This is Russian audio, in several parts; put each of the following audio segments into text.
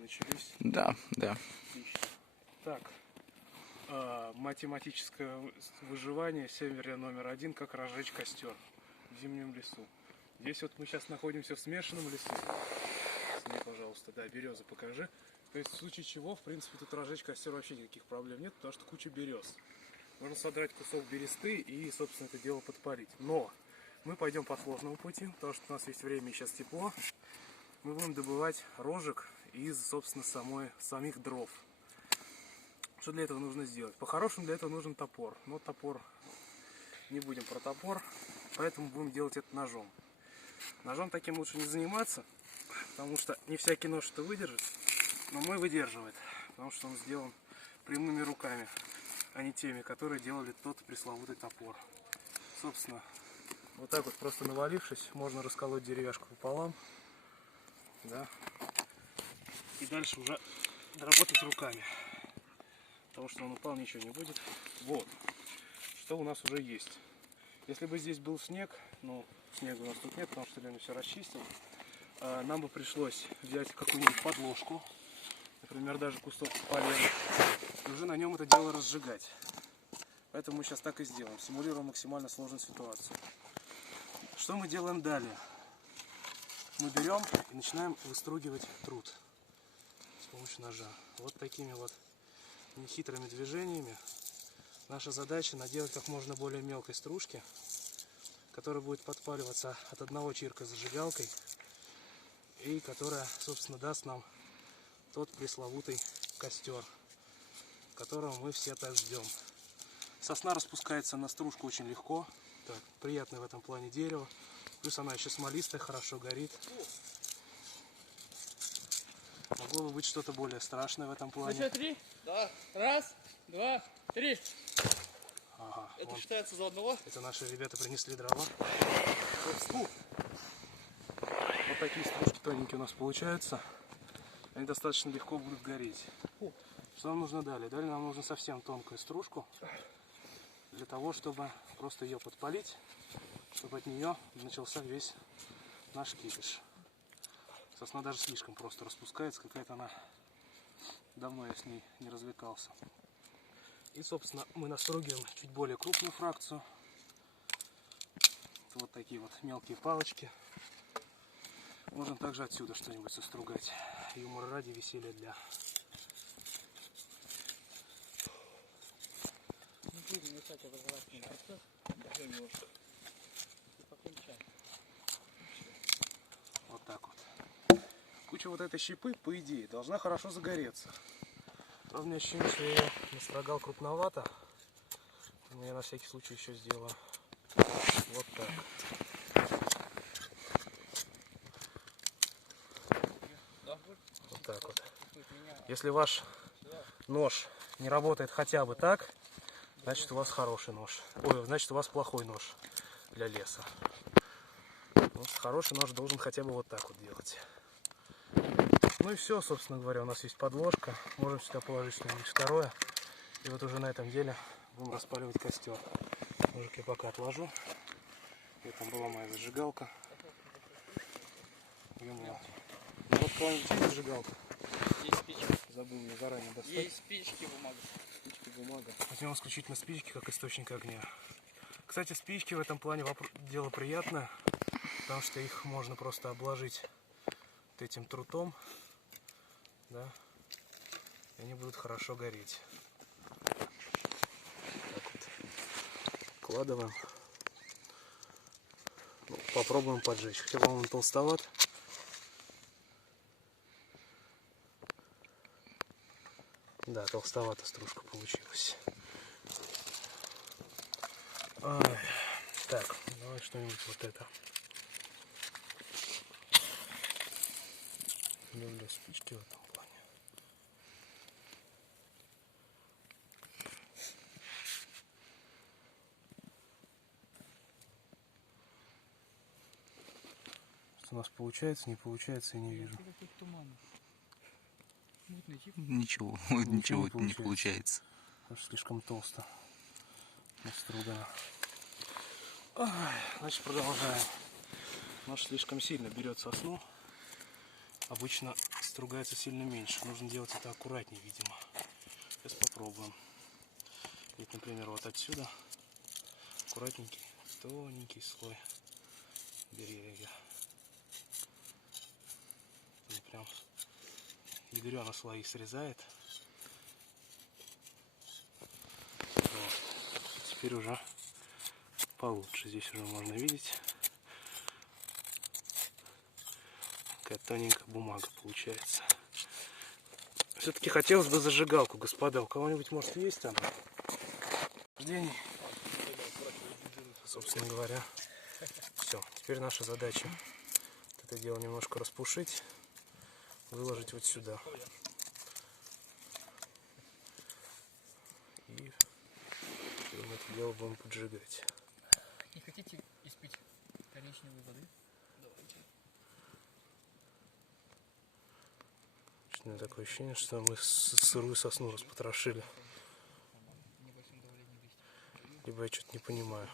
начались? Да, да. Отлично. Так, математическое выживание, серия номер 1, как разжечь костер в зимнем лесу. Здесь вот мы сейчас находимся в смешанном лесу. Сними, пожалуйста, да, березы покажи. То есть в случае чего, в принципе, тут разжечь костер вообще никаких проблем нет, потому что куча берез. Можно содрать кусок бересты и, собственно, это дело подпалить. Но мы пойдем по сложному пути, потому что у нас есть время и сейчас тепло. Мы будем добывать рожек из, собственно, самих дров. Что для этого нужно сделать? По-хорошему для этого нужен топор. Но топор, не будем про топор, поэтому будем делать это ножом. Ножом таким лучше не заниматься, потому что не всякий нож это выдержит. Но мой выдерживает, потому что он сделан прямыми руками, а не теми, которые делали тот пресловутый топор. Собственно, вот так вот просто навалившись, можно расколоть деревяшку пополам. Да. И дальше уже работать руками. Потому что он упал, ничего не будет. Вот. Что у нас уже есть. Если бы здесь был снег, ну, снега у нас тут нет, потому что Лена все расчистил, нам бы пришлось взять какую-нибудь подложку, например, даже кусок полена, и уже на нем это дело разжигать. Поэтому мы сейчас так и сделаем. Симулируем максимально сложную ситуацию. Что мы делаем далее? Мы берем и начинаем выстругивать труд с помощью ножа. Вот такими вот нехитрыми движениями. Наша задача наделать как можно более мелкой стружки, которая будет подпаливаться от одного чирка зажигалкой и которая, собственно, даст нам тот пресловутый костер, которого мы все так ждем. Сосна распускается на стружку очень легко. Так, приятное в этом плане дерево. Плюс она еще смолистая, хорошо горит. Могло бы быть что-то более страшное в этом плане. Ну что, 3? Да. Раз, два, 3. Ага, Это вон, считается за одного? это наши ребята принесли дрова. Вот такие стружки тоненькие у нас получаются. Они достаточно легко будут гореть. Что нам нужно далее? Далее нам нужно совсем тонкую стружку, для того, чтобы просто ее подпалить, чтобы от нее начался весь наш кипиш. Сосна даже слишком просто распускается, какая-то она... Давно я с ней не развлекался. И, собственно, мы настругиваем чуть более крупную фракцию. Это вот такие вот мелкие палочки. Можно также отсюда что-нибудь состругать. Юмор ради, веселья для... Вот так вот. Куча вот этой щепы, по идее, должна хорошо загореться. Правда, у меня ощущение, что я ее настрогал крупновато. Но я на всякий случай еще сделаю вот так. Вот так вот. Если ваш нож не работает хотя бы так, значит у вас хороший нож. Ой, значит у вас плохой нож для леса. Вот хороший нож должен хотя бы вот так вот делать. Ну и все, собственно говоря, у нас есть подложка. Можем сюда положить что-нибудь второе. И вот уже на этом деле будем распаливать костер. Ножик я пока отложу. И там была моя зажигалка. Вот кого-нибудь есть зажигалка? Есть спички. Забыл ее заранее достать. Есть спички, бумага. Спички, бумага. Возьмем исключительно спички как источник огня. Кстати, спички в этом плане дело приятное, потому что их можно просто обложить вот этим трутом, да, и они будут хорошо гореть. Так вот. Вкладываем. Ну, попробуем поджечь. Хотя, по-моему, он толстоват. Да, толстовато стружка получилась. Ай. Так, давай что-нибудь вот это. Люблю спички в этом плане. Что у нас получается, не получается, я не вижу. Ничего, ничего не получается. Потому что слишком толсто настругано. Значит, продолжаем. Нож слишком сильно берет сосну. Обычно стругается сильно меньше. Нужно делать это аккуратнее, видимо. Сейчас попробуем. Ведь, например, вот отсюда аккуратненький, тоненький слой деревья. Он прям ядрёно слои срезает. Вот. Теперь уже получше. Здесь уже можно видеть, какая тоненькая бумага получается. Все-таки хотелось бы зажигалку, господа. У кого-нибудь, может, есть она? Рождений. Собственно говоря, все. Теперь наша задача это дело немножко распушить, выложить вот сюда. И мы это дело будем поджигать. Не хотите испить коричневой воды? Давайте. У меня такое ощущение, что мы сырую сосну распотрошили. Либо я что-то не понимаю.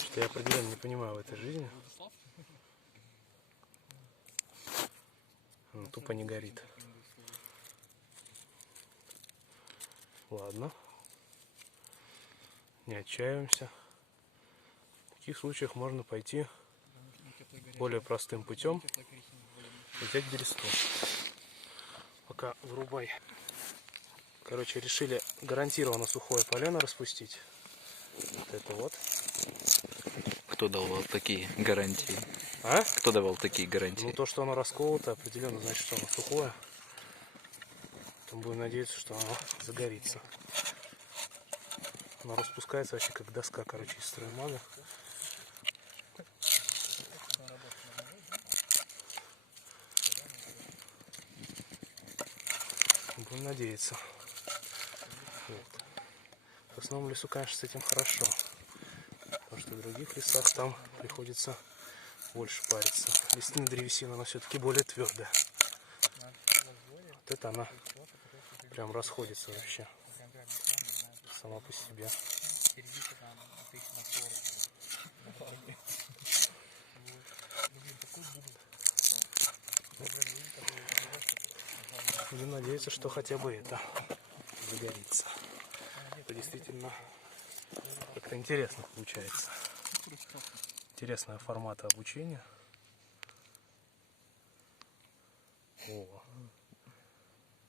Что я определенно не понимаю в этой жизни. Она тупо не горит. Ладно. Не отчаиваемся. В таких случаях можно пойти более простым путем. Взять бересту. Пока вырубай. Короче, решили гарантированно сухое полено распустить. Вот это вот. Кто давал такие гарантии? А? Кто давал такие гарантии? Ну, то, что оно расколото, определенно значит, что оно сухое. Потом будем надеяться, что оно загорится. Оно распускается вообще как доска, короче, из строймага. Будем надеяться. Вот. В основном лесу, конечно, с этим хорошо. Потому что в других лесах там приходится больше париться. Лесная древесина, она все-таки более твердая. Вот это она прям расходится вообще. Сама по себе. Будем надеяться, что хотя бы это загорится. Это действительно как-то интересно получается. Интересного формата обучения. О,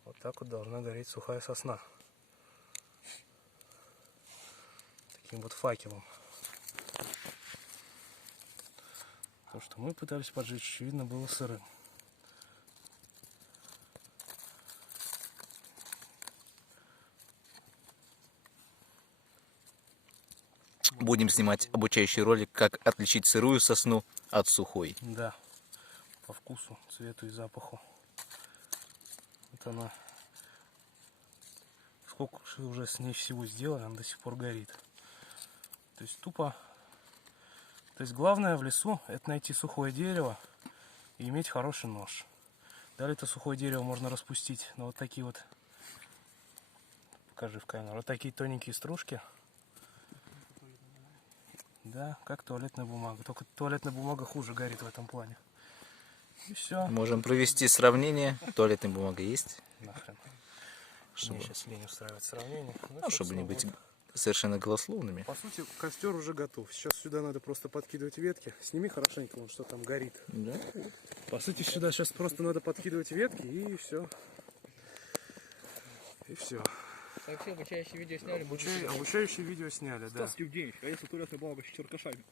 вот так вот должна гореть сухая сосна. Таким вот факелом. То, что мы пытались поджечь, очевидно, было сырым. Будем снимать обучающий ролик, как отличить сырую сосну от сухой. Да, по вкусу, цвету и запаху. Вот она. Сколько уже с ней всего сделали, она до сих пор горит. То есть тупо. То есть главное в лесу это найти сухое дерево и иметь хороший нож. Далее это сухое дерево можно распустить на вот такие вот. Покажи в камеру. Вот такие тоненькие стружки. Да, как туалетная бумага. Только туалетная бумага хуже горит в этом плане. И все. Можем провести сравнение. Туалетная бумага есть. Нахрен. Чтобы- Мне сейчас лень устраивать сравнение. Ну, чтобы не быть вот. совершенно голословными. По сути, костер уже готов. Сейчас сюда надо просто подкидывать ветки. Сними хорошенько, вон, что там горит. Да? По сути, сюда сейчас просто надо подкидывать ветки и все. И все. Так, все, обучающее видео сняли. Обучающее видео сняли, да. Стас Евгеньевич, а если туалетная бумага с черкашами?